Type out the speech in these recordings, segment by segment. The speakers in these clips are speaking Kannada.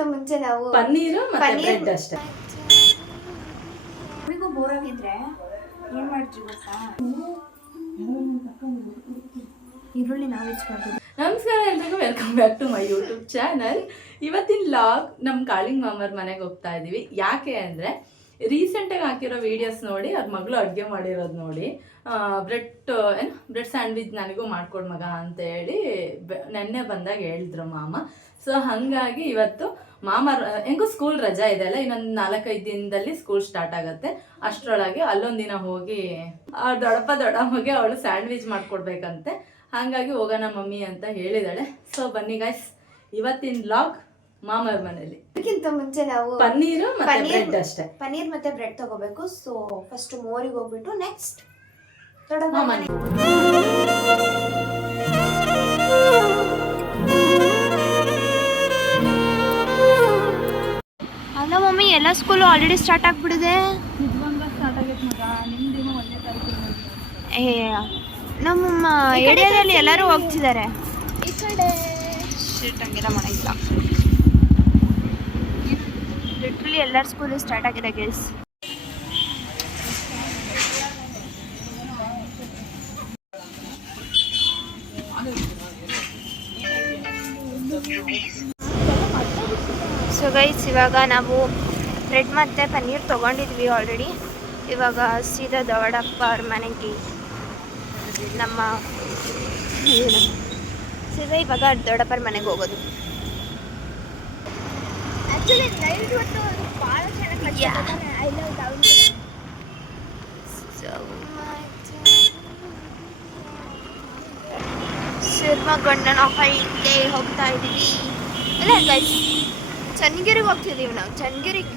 ಅದಕ್ಕಿಂತ ಮುಂಚೆ ನಾವು ಪನ್ನೀರು ಮತ್ತೆ ಬ್ರೆಡ್ ಅಷ್ಟೇ. ಬೋರ್ ಆಗಿದ್ರೆ ಏನ್ ಮಾಡ್ತೀವಿ ಗೊತ್ತಾ, ಈರುಳ್ಳಿ ನಾವ್ ಮಾಡ್ತೀವಿ. ನಮಸ್ಕಾರ ಎಲ್ರಿಗೂ, welcome back to my YouTube channel. ಇವತ್ತಿನ ಲಾಗ್ ನಮ್ಮ ಕಾಳಿಂಗ್ ಮಾಮರ್ ಮನೆಗೆ ಹೋಗ್ತಾ ಇದೀವಿ. ಯಾಕೆ ಅಂದರೆ ರೀಸೆಂಟಾಗಿ ಹಾಕಿರೋ ವೀಡಿಯೋಸ್ ನೋಡಿ ಅವ್ರ ಮಗಳು ಅಡುಗೆ ಮಾಡಿರೋದು ನೋಡಿ ಬ್ರೆಡ್ ಸ್ಯಾಂಡ್ವಿಚ್ ನನಗೂ ಮಾಡ್ಕೊಡ್ ಮಗ ಅಂತ ಹೇಳಿ ನೆನ್ನೆ ಬಂದಾಗ ಹೇಳಿದ್ರು ಮಾಮ. ಸೊ ಹಾಗಾಗಿ ಇವತ್ತು ಮಾಮ ಹೆಂಗೂ ಸ್ಕೂಲ್ ರಜಾ ಇದೆ ಅಲ್ಲ, ಇನ್ನೊಂದು 4-5 ದಿನದಲ್ಲಿ ಸ್ಕೂಲ್ ಸ್ಟಾರ್ಟ್ ಆಗುತ್ತೆ. ಅಷ್ಟರೊಳಗೆ ಅಲ್ಲೊಂದಿನ ಹೋಗಿ ದೊಡ್ಡಮ್ಮಗೆ ಅವಳು ಸ್ಯಾಂಡ್ವಿಚ್ ಮಾಡ್ಕೊಡ್ಬೇಕಂತೆ. ಹಾಗಾಗಿ ಹೋಗೋಣ ಮಮ್ಮಿ ಅಂತ ಹೇಳಿದಾಳೆ. ಸೊ ಬನ್ನಿ ಗೈಸ್, ಇವತ್ತಿನ ವ್ಲಾಗ್ ಮಾಮರ ಮನೇಲಿ. ಅದಕ್ಕಿಂತ ಮುಂಚೆ ನಾವು ಪನ್ನೀರು ಮತ್ತೆ ಬ್ರೆಡ್ ಅಷ್ಟೇ, ಪನ್ನೀರ್ ಮತ್ತೆ ಬ್ರೆಡ್ ತಗೋಬೇಕು. ಸೊ ಫಸ್ಟ್ ಮೋರಿಗೆ ಹೋಗ್ಬಿಟ್ಟು ನೆಕ್ಸ್ಟ್ ಅಲ್ಲ ಮಮ್ಮಿ, ಎಲ್ಲ ಸ್ಕೂಲು ಆಲ್ರೆಡಿ ಸ್ಟಾರ್ಟ್ ಆಗ್ಬಿಡಿದೆ. ಏ ನಮ್ಮ ಏರಿಯಾದಲ್ಲಿ ಎಲ್ಲರೂ ಹೋಗ್ತಿದ್ದಾರೆ. ಈ ಕಡೆ ಶೀಟ್ ಹಂಗೆಲ್ಲ ಮಾಡಂಗಿಲ್ಲ. ಲಿಟ್ರಲಿ ಎಲ್ಲರ ಸ್ಕೂಲು ಸ್ಟಾರ್ಟ್ ಆಗಿದೆ ಗೈಸ್. ಸೊ ಗೈಸ್, ಇವಾಗ ನಾವು ಬ್ರೆಡ್ ಮತ್ತು ಪನ್ನೀರ್ ತೊಗೊಂಡಿದ್ವಿ ಆಲ್ರೆಡಿ. ಇವಾಗ ಸೀದಾ ದೊಡ್ಡಪ್ಪ ಅವ್ರ ಮನೆಗೆ ನಮ್ಮ ಸೀದಾ ಇವಾಗ ದೊಡ್ಡಪ್ಪರ ಮನೆಗೆ ಹೋಗೋದು. ಶಿರ್ಮಗೊಂಡನ ಹಳ್ಳಿಗೆ ಹೋಗ್ತಾ ಇದ್ದೀವಿ. ಇಲ್ಲ ಗೈಸ್, ಚನ್ನಗಿರಿಗೆ ಹೋಗ್ತಿದ್ದೀವಿ ನಾವು. ಚನ್ನಗಿರಿಗೆ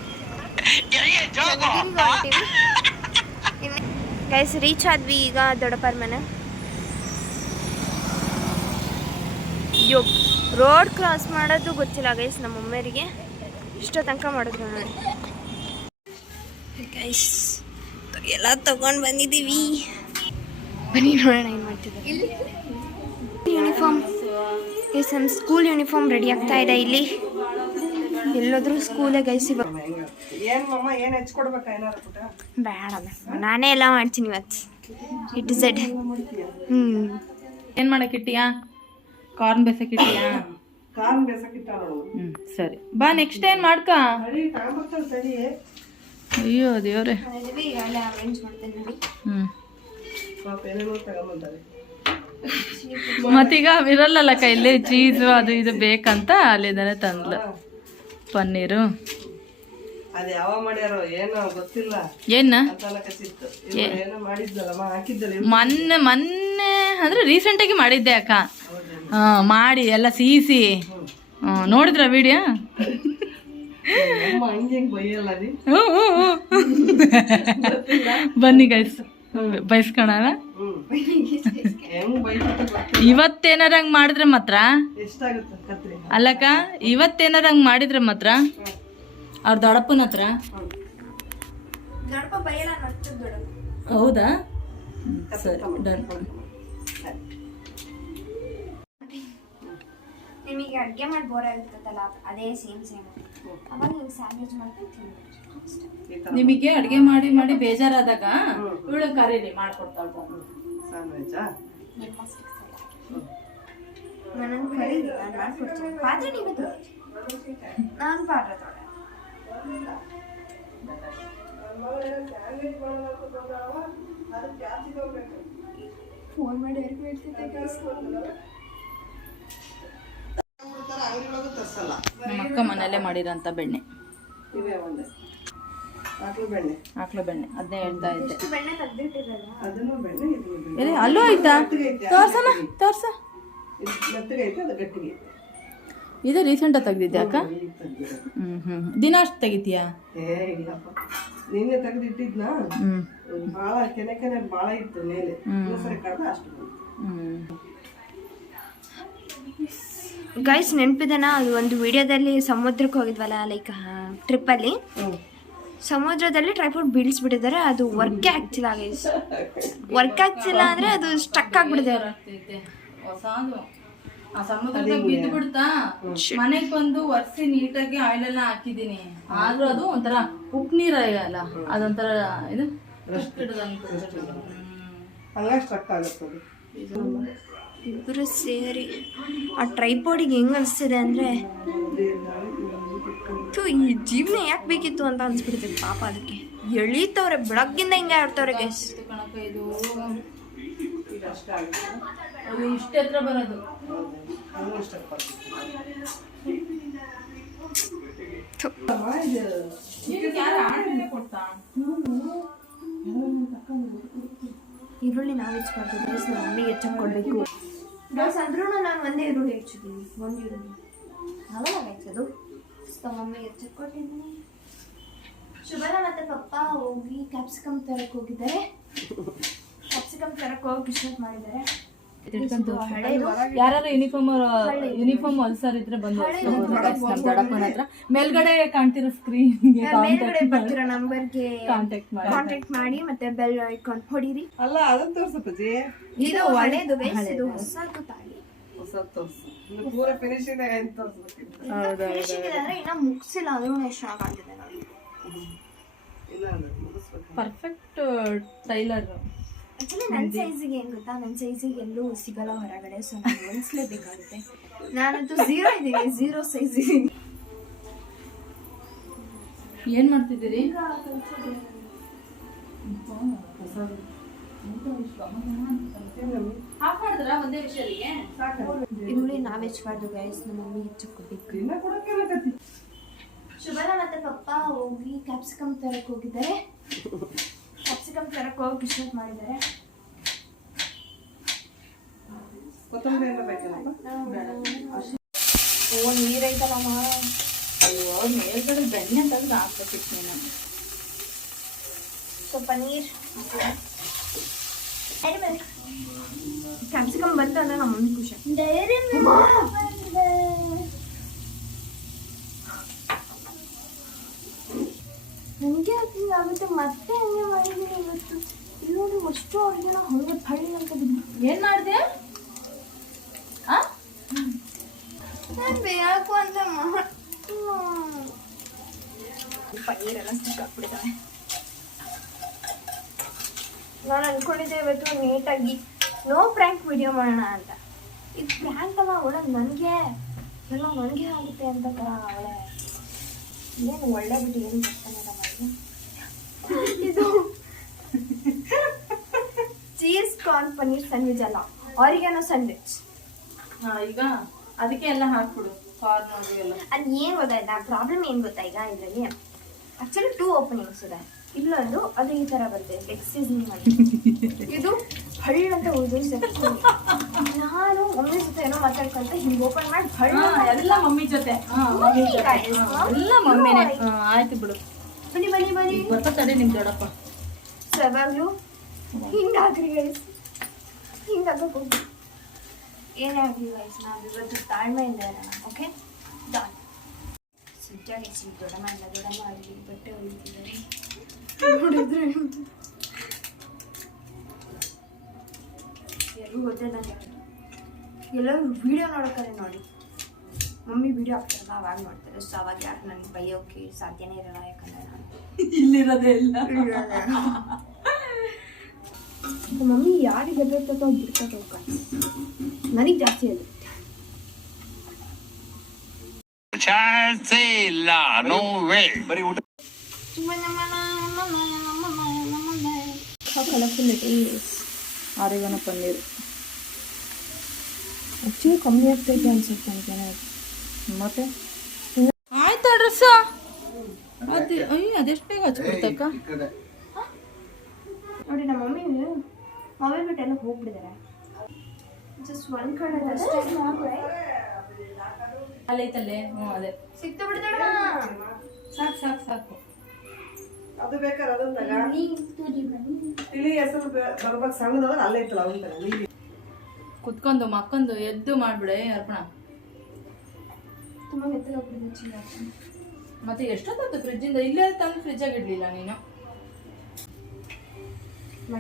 ಹೊರಟಿವಿ ಗೈಸ್. ರೀಚ್ ಆದ್ವಿ ಈಗ ದೊಡ್ಡಪ್ಪರ ಮನೆ. ರೋಡ್ ಕ್ರಾಸ್ ಮಾಡೋದು ಗೊತ್ತಿಲ್ಲ ಗೈಸ್ ನಮ್ಮ ಮಮ್ಮಿಯರಿಗೆ. ಇಷ್ಟ ತನಕ ಮಾಡಿದ್ರು ನೋಡಿ ಗೈಸ್. ಎಲ್ಲ ತಗೊಂಡು ಬಂದಿದ್ದೀವಿ. ಬನ್ನಿ ನೋಡೋಣ ಏನು ಮಾಡ್ತಿದ್ದಾರೆ. ಯೂನಿಫಾರ್ಮ್ ಗೈಸ್, ನಮ್ಮ ಸ್ಕೂಲ್ ಯೂನಿಫಾರ್ಮ್ ರೆಡಿ ಆಗ್ತಾ ಇದೆ ಇಲ್ಲಿ. ಎಲ್ಲೋದ್ರೂ ಸ್ಕೂಲೇ ಗೈಸ್. ಇವಾಗ ಬೇಡ, ನಾನೇ ಎಲ್ಲ ಮಾಡ್ತೀನಿ ಇವತ್ತು. It Z. ಏನು ಮಾಡಕ್ಕಿಟ್ಟಿಯಾ? ಕಾರ್ನ್ ಬೇಸಕ್ಕಿಟ್ಟಿಯಾ? ಸರಿ ಬಾ, ನೆಕ್ಸ್ಟ್ ಏನ್ ಮಾಡ್ಕ. ಅಯ್ಯೋ ದೇವ್ರೆ. ಮತ್ತೀಗ ಇರಲ್ಲಲ್ಲ ಕೈಲಿ ಚೀಸು ಅದು ಇದು ಬೇಕಂತ ಅಲ್ಲಿದ್ದಾನೆ ತಂದ್ಲು ಪನ್ನೀರು. ಏನ ಮೊನ್ನೆ ಅಂದ್ರೆ ರೀಸೆಂಟಾಗಿ ಮಾಡಿದ್ದೆ ಅಕ್ಕ. ಮಾಡಿ ಎಲ್ಲ ಸೀಸಿ ನೋಡಿದ್ರ ವಿಡಿಯೋ? ಬನ್ನಿ ಗೈಸ್, ಬಯಸ್ಕೊಳಣ. ಇವತ್ತೇನಾರ ಹಂಗ್ ಮಾಡಿದ್ರೆ ಮಾತ್ರ ಅಲ್ಲಕ್ಕ, ಇವತ್ತೇನಾರ ಹಂಗ್ ಮಾಡಿದ್ರೆ ಮಾತ್ರ ಅವ್ರ ದೊಡ್ಡಪ್ಪನ ಹತ್ರ. ಹೌದಾ? ಸರಿ ಡನ್. ನಿಮಗೆ ಅಡುಗೆ ಮಾಡಿ ಬೋರ್ ಆಗಿರ್ತದಲ್ಲ, ಅದೇ ಸೇಮ್ ಅವಾಗ ನೀವು ಸ್ಯಾಂಡ್ವಿಚ್ ಮಾಡ್ಕೊತೀನಿ. ನಿಮಗೆ ಅಡುಗೆ ಮಾಡಿ ಮಾಡಿ ಬೇಜಾರಾದಾಗ ಇವಳು ಕರೀರಿ, ಮಾಡ್ಕೊಡ್ತಾಳ. ನನಗೆ ಕರೀರಿ, ನಾನು ಮಾಡ್ಕೊಡ್ತೀನಿ. ಪಾತ್ರೆ ನಿಮ್ಮದು, ನಾನು ಪಾತ್ರೆ ತೊಳೆ. ಫೋನ್ ಮಾಡಿ ಯಾರಿಗೂ ಹೇಳ್ತಿದ್ದೆ. ನಮ್ಮ ಅಕ್ಕ ಮನೆಯಲ್ಲೇ ಮಾಡಿರೋಂಥ ಬೆಣ್ಣೆ, ಆಕಳು ಬೆಣ್ಣೆ, ಅದನ್ನೇ ಹೇಳ್ತಾ ಇದ್ದೆ. ಅಲ್ಲೂ ಆಯ್ತಾ? ತೋರ್ಸಣ, ತೋರ್ಸ. ಇದು ರೀಸೆಂಟ್ ತೆಗ್ದಿದ್ದೆ ಅಕ್ಕ? ದಿನ ಅಷ್ಟು ತೆಗಿತೀಯಾ? ನಿನ್ನೆ ತೆಗೆದಿಟ್ಟಿದ್ನ, ಭಾಳ ಕೆನೆ ಭಾಳ ಇತ್ತು ಮೇಲೆ. ಗೈಸ್ ನೆನಪಿದೆನಾ, ಅದು ಒಂದು ವಿಡಿಯೋದಲ್ಲಿ ಸಮುದ್ರಕ್ಕೆ ಹೋಗಿದ್ವಲ್ಲ, ಲೈಕ್ ಟ್ರಿಪ್ಪಲ್ಲಿ ಸಮುದ್ರದಲ್ಲಿ ಟ್ರೈಪೋಡ್ ಬೀಳಿಸ್ಬಿಟ್ಟಿದ್ದಾರೆ. ಅದು ವರ್ಕೇ ಆಗ್ತಿಲ್ಲ ಗೈಸ್. ವರ್ಕ್ ಆಗ್ತಿಲ್ಲ ಅಂದರೆ ಅದು ಸ್ಟಕ್ ಆಗಿಬಿಟ್ಟಿದೆ. ಆ ಸಮುದ್ರದಾಗ ಬಿದ್ದು ಬಿಡ್ತಾ ಮನೆಗ್ ಬಂದು ಒರೆಸಿ ನೀಟಾಗಿ ಆಯಿಲ್ ಎಲ್ಲ ಹಾಕಿದೀನಿ, ಆದ್ರೂ ಅದು ಒಂಥರ ಉಪ್ಪು ನೀರ ಅಲ್ಲ, ಅದೊಂಥರ ಇದು ಹಂಗ ಸ್ಟ್ರಕ್ ಆಗುತ್ತದೆ. ಇಬ್ಬರು ಸೇರಿ ಆ ಟ್ರೈಪಾಡಿಗೆ ಹೆಂಗ್ ಅನಿಸ್ತಿದೆ ಅಂದರೆ ಈ ಜೀವನ ಯಾಕೆ ಬೇಕಿತ್ತು ಅಂತ ಅನ್ಸ್ಬಿಡ್ತೈತೆ ಪಾಪ. ಅದಕ್ಕೆ ಎಳೀತವ್ರೆ ಬೆಳಗ್ಗಿಂದ ಹಿಂಗೆ ಆಡ್ತವ್ರೆ ಗೈಸ್. ಕಣಕ ಇದು ಅದು ಇಷ್ಟ ಹತ್ರ ಬರೋದು. ಈರುಳ್ಳಿ ನಾವು ಹೆಚ್ಚಬಾರ್ದು ಗೈಸ್, ನಮ್ಮ ಮಮ್ಮಿಗೆ ಹೆಚ್ಚಕ್ಕೆ ಕೊಡಬೇಕು ಗೈಸ್. ಅಂದ್ರೂ ನಾನು ಒಂದೇ ಈರುಳ್ಳಿ ಹೆಚ್ಚಿದ್ದೀನಿ, ಒಂದು ಈರುಳ್ಳಿ ನಾವೆಲ್ಲ ಹೆಚ್ಚೋದು. ಮಮ್ಮಿಗೆ ಹೆಚ್ಚಕ್ಕೆ ಕೊಟ್ಟಿದ್ದೀನಿ. ಶುಭನ ಮತ್ತೆ ಪಪ್ಪ ಹೋಗಿ ಕ್ಯಾಪ್ಸಿಕಮ್ ತರಕ್ಕೆ ಹೋಗಿದ್ದಾರೆ. ಕ್ಯಾಪ್ಸಿಕಮ್ ತರಕ್ಕೆ ಹೋಗಿ ಬಿಸ್ನೆಸ್ ಮಾಡಿದ್ದಾರೆ. ಯಾರು ಯೂನಿಫಾರ್ಮ್ ಹೊಲ್ಸರ್ ಇದ್ರೆ ಬಂದು ದೊಡ್ಡಪ್ಪನ ಹತ್ರ ಮೇಲ್ಗಡೆ ಕಾಣ್ತಿರೋ ಸ್ಕ್ರೀನ್ ಮೇಲ್ಗಡೆ ಬರ್ತಿರೋ ನಂಬರ್ಗೆ ಕಾಂಟ್ಯಾಕ್ಟ್ ಮಾಡಿ ಮತ್ತೆ ಬೆಲ್ ಐಕಾನ್ ಹೊಡೀರಿ. ಅಲ್ಲ ಅದನ್ನ ತೋರ್ಸಪ್ಪಜಿ, ಇದು ಹಳೇದು ಗೈಸ್, ಇದು ಹೊಸದು ತಾಳಿ. ಹೊಸ ತೋರ್ಸು, ಪೂರ ಫಿನಿಶಿಂಗ್ ಆಗಿ ತೋರ್ಸ್ಬೇಕಿತ್ತು. ಫಿನಿಶಿಂಗ್ ಇದೆ ಅಂದ್ರೆ ಇನ್ನ ಮುಗಿಸಿಲ್ಲ, ಅದೂ ಎಷ್ಟು ಚೆನ್ನಾಗಿ ಕಾಣ್ತಿದೆ ನೋಡಿ. ಇಲ್ಲ ಮುಗಿಸ್ಬೇಕು. Perfect tailor. ಆಕ್ಚುಲಿ ನನ್ನ ಸೈಜಿಗೆ ಏನು ಗೊತ್ತಾ, ನನ್ನ ಸೈಜಿಗೆ ಎಲ್ಲೂ ಸಿಗಲ್ಲ ಹೊರಗಡೆ, ಸೊ ನಾನು ಹೊಲಿಸ್ಲೇಬೇಕಾಗುತ್ತೆ. ನಾನಂತೂ 0 ಇದ್ದೀನಿ, 0 ಸೈಜ್ ಇದ್ದೀನಿ. ಏನ್ ಮಾಡ್ತಿದ್ದೀರಿ? ಈರುಳ್ಳಿ ನಾವು ಹೆಚ್ಚಬಾರ್ದು ಗೈಸ್, ನಮ್ಮ ಮಮ್ಮಿ ಹೆಚ್ಚಬೇಕು. ಶುಭನ ಮತ್ತೆ ಪಪ್ಪ ಹೋಗಿ ಕ್ಯಾಪ್ಸಿಕಮ್ ತರಕ್ಕೆ ಹೋಗಿದ್ದಾರೆ. ಕ್ಯಾಪ್ಸಿಕಮ್ ತರಕ್ಕೆ ಹೋಗಿ ಬಿಸ್ನೆಸ್ ಮಾಡಿದ್ದಾರೆ. ಕೊತ್ತಂಬರಿ ಎಲ್ಲ ಬೇಕೇನಪ್ಪ? ಓ ನೀರೈತಲ್ಲಮ್ಮ. ಅಯ್ಯೋ ಮೇಲ್ಗಡೆ ಬೆಣ್ಣೆ ತಂದು ಹಾಕ್ಬೇಕಿತ್ತು ನೀನು. ಸ್ವಲ್ಪ ನೀರು ಕ್ಯಾಪ್ಸಿಕಮ್ ಬಂತು ಅಂದ್ರೆ ನಮ್ಮ ಮಮ್ಮಿ ಖುಷಿ. ನನಗೆ ಆಗುತ್ತೆ ಮತ್ತೆ ಹಂಗೆ ಮಾಡಿದ್ದೀನಿ ಇವತ್ತು. ಇಲ್ಲಿ ನೋಡಿ ಅಷ್ಟು ಅಡುಗೆನ ಹಂಗೆ ಫಳಿ ಅಂತ ಬಿದ್ದು. ಏನ್ ಮಾಡಿದೆ? ನಾನು ಬೇಕು ಅಂತ ಪನ್ನೀರೆಲ್ಲ ಸಿಕ್ಕಾಕ್ಬಿಟ್ಟಿದ್ದಾವೆ. ನಾನು ಅನ್ಕೊಂಡಿದ್ದೆ ಇವತ್ತು ನೀಟಾಗಿ ನೋ ಪ್ರ್ಯಾಂಕ್ ವಿಡಿಯೋ ಮಾಡೋಣ ಅಂತ. ಇದು ಪ್ರ್ಯಾಂಕ್ ಅಲ್ಲ, ಒಳಗೆ ನನಗೆ ಎಲ್ಲ ನನಗೆ ಆಗುತ್ತೆ ಅಂತ ಥರ ಅವಳೆ ಏನು ಒಳ್ಳೆ ಬಿಟ್ಟು ಏನು ಬರ್ತಾನೆ ಮಾಡಿ. ಇದು ಚೀಸ್ ಕಾರ್ನ್ ಪನ್ನೀರ್ ಸ್ಯಾಂಡ್ವಿಚ್ ಅಲ್ಲ, ಆರಿಗಾನೋ ಸ್ಯಾಂಡ್ವಿಚ್. ಈಗ ಅದಕ್ಕೆ ಎಲ್ಲ ಹಾಕ್ಬಿಡು, ಕಾರ್ನ್ ಎಲ್ಲ. ಅದು ಏನು ಗೊತ್ತಾಯ್ತಾ ಪ್ರಾಬ್ಲಮ್ ಏನು ಗೊತ್ತಾ, ಈಗ ಇದರಲ್ಲಿ ಆಕ್ಚುಲಿ 2 ಓಪನಿಂಗ್ಸ್ ಇದೆ. ಇಲ್ಲೊಂದು ಅದು ಈ ತರ ಬರುತ್ತೆ ಲೆಗ್ ಸೀಸನಿಂಗ್ ಮಾಡಿ, ಇದು ಹಳ್ಳ ಅಂತ ಉಳಿದು. ನಾನು ಮಮ್ಮಿ ಜೊತೆ ಏನೋ ಮಾತಾಡ್ಕೊಂತ ಹಿಂಗೆ ಓಪನ್ ಮಾಡಿ ಹಳ್ಳ ಎಲ್ಲ ಮಮ್ಮಿ ಜೊತೆ ಎಲ್ಲ ಮಮ್ಮಿನೇ. ಆಯ್ತು ಬಿಡು, ಬನ್ನಿ ಬನ್ನಿ ಬನ್ನಿ ಬರ್ತಾರೆ ನಿಮ್ ದೊಡ್ಡಪ್ಪ. ಯಾವಾಗಲೂ ಹಿಂಗಾಗ್ರಿ ಗೈಸ್, ಹಿಂಗಾಗಬೇಕು. ಏನೇ ಆಗಲಿ ಗೈಸ್, ನಾವು ಇವತ್ತು ತಾಳ್ಮೆಯಿಂದ ಇರೋಣ. Okay Don. ಸಿಟ್ಟಾಗಿ ದೊಡ್ಡಮ್ಮ ಇಲ್ಲ, ದೊಡ್ಡಮ್ಮ ಆಗಲಿ ಬಟ್ಟೆ ಹೊಲಿತಿದ್ದಾರೆ ನೋಡಿದ್ರೆ ಎಲ್ಲರೂ ಗೊತ್ತೇ ನನಗೆ. ಎಲ್ಲರೂ ವಿಡಿಯೋ ನೋಡೋಕ್ಕಾರೆ ನೋಡಿ, ಮಮ್ಮಿ ವಿಡಿಯೋ ಹಾಕ್ತಾರಲ್ಲ ಅವಾಗ ನೋಡ್ತಾರೆ. ಸೊ ಅವಾಗ ಯಾಕೆ ನನಗೆ ಬೈಯೋಕೆ ಸಾಧ್ಯನೇ ಇರಲ್ಲ, ಯಾಕಂದರೆ ನಾನು ಇಲ್ಲಿರೋದೇ ಇಲ್ಲ. ಮಮ್ಮಿ ಯಾರಿಗೆ ಎದುರ್ತೋ ಬಿಡ್ತೋ ನನಗೆ ಜಾಸ್ತಿ ಅದು. Colourful it is. Oregano paneer actually ಕಮ್ಮಿ ಆಗ್ತೈತೆ ಅನ್ಸುತ್ತೆ ನನಗೆ. ಮತ್ತೆ ಆಯ್ತಾ ಡ್ರೆಸ್ ಅದು ಅದೆಷ್ಟು ಬೇಗ ಹಚ್ಬಿಡ್ತಕ್ಕ ನೋಡಿ. ನಮ್ಮ ಮಮ್ಮಿ ಬಿಟ್ಟು ಎಲ್ಲ ಹೋಗ್ಬಿಟ್ಟಿದ್ದಾರೆ. ಜಸ್ಟ್ ಒಂದು ಕಡೆ ಅಷ್ಟೇ ಅಲ್ಲೈತಲ್ಲೇ. ಅದೇ ಸಿಕ್ತು ಬಿಡ್ತಾಳ. ಸಾಕು ಸಾಕು ಸಾಕು. ಅದು ಬೇಕಾದ್ರೆ ಅದನ್ನ ತಿಳಿ ಹೆಸರು ಬರ್ಬೇಕು ಸಣ್ಣದವ್ರು ಅಲ್ಲೇ ಇತ್ತಲ್ಲ ಅವನ ನೀರು ಕುತ್ಕೊಂಡು ಮಕ್ಕೊಂದು ಎದ್ದು ಮಾಡ್ಬಿಡೆ ಅರ್ಪಣ. ತುಂಬ ಮೆತ್ತಗೆ ಮತ್ತೆ ಎಷ್ಟೊತ್ತು ಫ್ರಿಜ್ಜಿಂದ ಇಲ್ಲೇ ತಂದು ಫ್ರಿಜ್ಜಾಗಿ ಇಡ್ಲಿಲ್ಲ ನೀನು?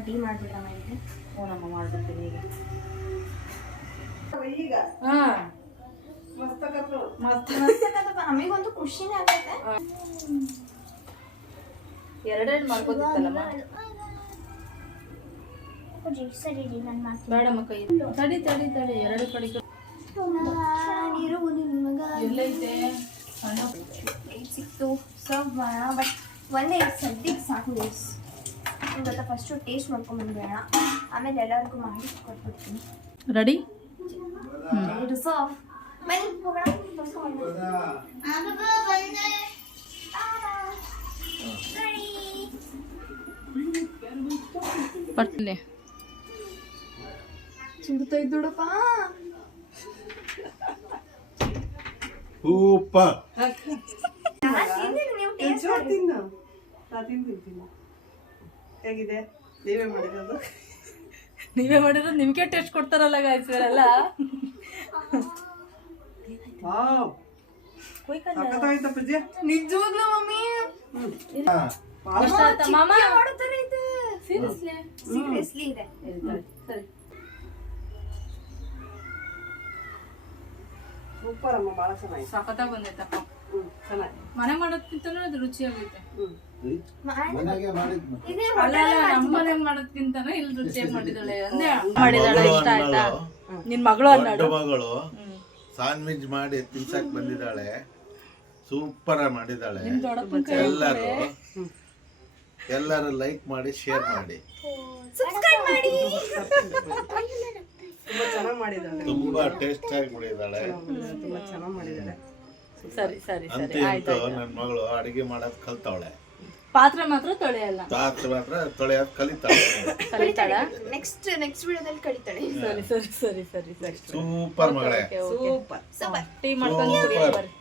ಟೀ ಮಾಡ್ಬಿಟ್ಟ ಮನೆಗೆ. ಓ ನಮ್ಮ ಮಾಡ್ಬಿಡ್ತೀನಿ ಈಗ. ಈಗ ಹಾ ಮಸ್ತಕತ್ತು ಮಸ್ತ್ ನಮಗೊಂದು ಖುಷಿನೇ ಆಗತ್ತೆ. ಎರಡೆರಡು ಮಾಡ್ಬೋದಿತ್ತಲ್ಲಮ್ಮ. ಸರಿ ನಾನು ಮಾಡ್ತೀನಿ. ಬೇಡಮ್ಮ ಕೈ ತಡಿ ತಡಿ ತಡಿ ಎರಡು ಕಡೆ ಇರುವುದು ನಿಮಗ ಎಲ್ಲೈತೆ ಸಣ್ಣ ಸಿಕ್ತು ಸರ್ವ್ ಮಾಡೋಣ. ಬಟ್ ಒಂದೇ ಸದ್ಯಕ್ಕೆ ಸಾಕು ಗೈಸ್. ಗೊತ್ತಾ, ಫಸ್ಟು ಟೇಸ್ಟ್ ಮಾಡ್ಕೊಂಬಂದ್ಬೇಡ, ಆಮೇಲೆ ಎಲ್ಲರಿಗೂ ಮಾಡಿ ಕೊಟ್ಬಿಡ್ತೀನಿ. ರೆಡಿ ಇದು ಸರ್ವ್. ಬನ್ನಿ ಹೋಗೋಣ. ಬರ್ತೀನಿ ಚಿಂತಾ ಇದ್ದೋಡಪ್ಪ. ಸೂಪರ್. ನೀವು ಟೇಸ್ಟ್ ಜೋರ್ ತಿನ್ನು. ನಾ ತಿಂತೀನಿ. ಹೇಗಿದೆ? ನೀವೇ ಮಾಡಿರೋದು? ನೀವೇ ಮಾಡಿರೋದು ನಿಮ್ಗೆ ಟೇಸ್ಟ್ ಕೊಡ್ತಾರಲ್ಲ ಗಾಯ್ಸ್ ಇವರೆಲ್ಲ. ವಾವ್ ಸಖತ್ತಾಯ್ತಾ ಪೂಜೆ? ನಿಜವಾಗ್ಲೂ ಮಮ್ಮಿ ಇಷ್ಟ ಆಯ್ತಾ ಮಾಮ? ಮಾಡೋತರ ಇದೆ. ಸೀರಿಯಸ್ಲಿ ಸೀರಿಯಸ್ಲಿ ಇದೆ. ಸರಿ ಸೂಪರ್ ಅಮ್ಮ, ಭಾಳ ಚೆನ್ನಾಗಿ. ಸಖತ್ತಾಗಿ ಬಂದೈತಪ್ಪ. ಚೆನ್ನಾಗಿ. ಮನೆ ಮಾಡೋದ್ಕಿಂತನೂ ಅದು ರುಚಿಯಾಗೈತೆ. ಮನೆಗೆ ಮಾಡಿದ್ನು. ಇದೇ ಅಲ್ಲ ನಮ್ಮ ಮನೆ ಮಾಡೋದ್ಕಿಂತನೂ ಇಲ್ಲಿ ರುಚಿಯಾಗಿ ಮಾಡಿದಾಳೆ ಅಂದೆ. ಮಾಡಿದಾಳೆ ಇಷ್ಟ ಆಯ್ತಾ? ನಿನ್ ಮಗಳು ದೊಡ್ಡ ಅನ್ನಾಡು. ಮಗಳು ಸ್ಯಾಂಡ್ವಿಚ್ ಮಾಡಿ ತಿನ್ಸಕ್ ಬಂದಿದ್ದಾಳೆ. ಸೂಪರ್ ಮಾಡಿದ್ದಾಳೆ. ಎಲ್ಲರೂ ಲೈಕ್ ಮಾಡಿ ಶೇರ್ ಮಾಡಿ. ಸಬ್ಸ್ಕ್ರೈಬ್ ಮಾಡಿ. ತುಂಬಾ ಚೆನ್ನಾಗಿ ಮಾಡಿದ್ದಾಳೆ. ತುಂಬಾ ಟೇಸ್ಟ್ ಆಗಿ ಮಾಡಿದ್ದಾಳೆ. ತುಂಬಾ ಚೆನ್ನಾಗಿ ಮಾಡಿದ್ದಾಳೆ. ಸರಿ ಸರಿ ಅಂತ ಸರಿ ಆಯ್ತು. ನನ್ನ ಮಗಳು ಅಡಿಗೆ ಮಾಡೋದ್ ಕಲ್ತವಳೆ. ಪಾತ್ರೆ ಮಾತ್ರ ತೊಳೆಯಲ್ಲ. ಪಾತ್ರೆ ಮಾತ್ರ ತೊಳೆಯೋದ್ ಕಲಿತಾಳೆ. ಕಲಿತಾಳ? ನೆಕ್ಸ್ಟ್ ವಿಡಿಯೋದಲ್ಲಿ ಕಳಿತಾಳೆ. ಸರಿ ಸರಿ ಸರಿ ಸರಿ ಸರಿ ಸೂಪರ್ ಮಗಳೇ. ಸೂಪರ್. ಸೂಪರ್. ಟೀ ಮಾಡ್ಕೊಂಡು ಕುಡಿಯೋಣ ಬರ್ರಿ.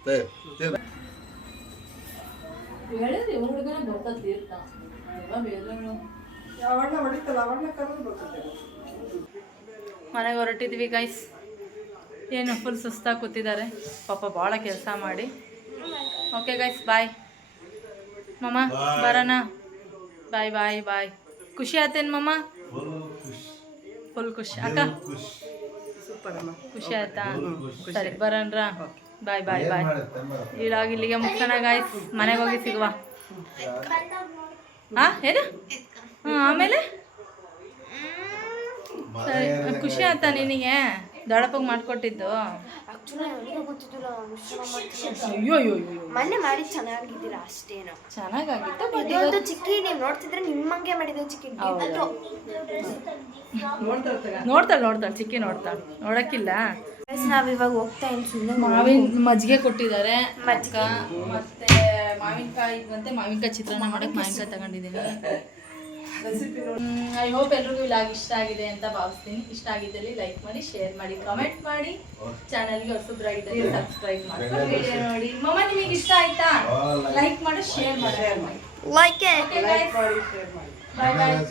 ಸೂಪರ್. ಹೇಳಿದ್ರಿ ಹುಡುಗನ ಬರ್ತಾ ತೀರ್ಥ ಅವಣ್ಣ ಹೊಡಿತಲ್ಲ, ಅವಣ್ಣ ಕರೆದು ಬರ್ತದೆ. ಮನೆಗೆ ಹೊರಟಿದ್ವಿ ಗೈಸ್. ಏನು ಫುಲ್ ಸುಸ್ತಾಗಿ ಕೂತಿದ್ದಾರೆ ಪಾಪ, ಭಾಳ ಕೆಲಸ ಮಾಡಿ. ಓಕೆ ಗೈಸ್, ಬಾಯ್ ಮಮ್ಮ. ಬರೋಣ. ಬಾಯ್ ಬಾಯ್ ಬಾಯ್. ಖುಷಿ ಆಯ್ತೇನು ಮಮ್ಮ? ಫುಲ್ ಖುಷಿ ಅಕ್ಕ. ಸೂಪರ್ ಅಮ್ಮ. ಖುಷಿ ಆಯ್ತಾ? ಸರಿ ಬರೋಣ್ರಾ. ಬಾಯ್ ಬಾಯ್ ಬಾಯ್. ಇವಾಗ ಇಲ್ಲಿಗೆ ಮುಗಿಸೋಣ ಗಾಯ್ಸ್. ಮನೆಗೆ ಹೋಗಿ ಸಿಗುವ. ಹಾಂ ಏನು? ಹಾಂ ಆಮೇಲೆ ಸರಿ. ಖುಷಿ ಆಯ್ತಾ ನಿನಗೆ ದೊಡ್ಡಪ್ಪಗೆ ಮಾಡಿಕೊಟ್ಟಿದ್ದು? ಆಕ್ಚುಲಿ ನನಗೆ ಗೊತ್ತಿದ್ದಿಲ್ಲ ಮಿಶ್ರಣ ಮಾಡ್ತೀನಿ. ಅಯ್ಯೋ ಅಯ್ಯೋ ಅಯ್ಯೋ, ಮೊನ್ನೆ ಮಾಡಿ ಚೆನ್ನಾಗಿದ್ದಿಲ್ಲ ಅಷ್ಟೇನು. ಚೆನ್ನಾಗಾಗಿತ್ತು. ಬಟ್ ಇದೊಂದು ಚಿಕ್ಕಿ ನೀವು ನೋಡ್ತಿದ್ರೆ ನಿಮ್ಮಂಗೆ ಮಾಡಿದ ಚಿಕ್ಕಿ. ನೋಡ್ತಾಳೆ ನೋಡ್ತಾಳೆ ಚಿಕ್ಕಿ ನೋಡ್ತಾಳೆ, ನೋಡಕ್ಕಿಲ್ಲ. ನಾವ್ ಇವಾಗ ಹೋಗ್ತಾ ಇನ್ ಸುಮ್ಮನೆ ಮಾವಿನ ಮಜ್ಜಿಗೆ ಕೊಟ್ಟಿದ್ದಾರೆ ಅಕ್ಕ. ಮತ್ತೆ ಮಾವಿನಕಾಯಿ ಮತ್ತೆ ಮಾವಿನಕಾಯಿ ಚಿತ್ರಾನ್ನ ಮಾಡಕ್ಕೆ ಮಾವಿನಕಾಯಿ ತಗೊಂಡಿದ್ದೀನಿ. ಐ ಹೋಪ್ ಎಲ್ರಿಗೂ ಇವಾಗ ಇಷ್ಟ ಆಗಿದೆ ಅಂತ ಭಾವಿಸ್ತೀನಿ. ಇಷ್ಟ ಆಗಿದ್ದಲ್ಲಿ ಲೈಕ್ ಮಾಡಿ, ಶೇರ್ ಮಾಡಿ, ಕಮೆಂಟ್ ಮಾಡಿ. ಚಾನಲ್ಗೆ ಹೊಸಬ್ರಾಗಿದ್ದಲ್ಲಿ ಸಬ್ಸ್ಕ್ರೈಬ್ ಮಾಡಿ, ವಿಡಿಯೋ ನೋಡಿ. ಮಮ್ಮ ನಿಮಗೆ ಇಷ್ಟ ಆಯ್ತಾ? ಲೈಕ್ ಮಾಡಿ, ಶೇರ್ ಮಾಡಿ. Like bye bye.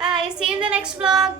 Bye. See you in the next vlog.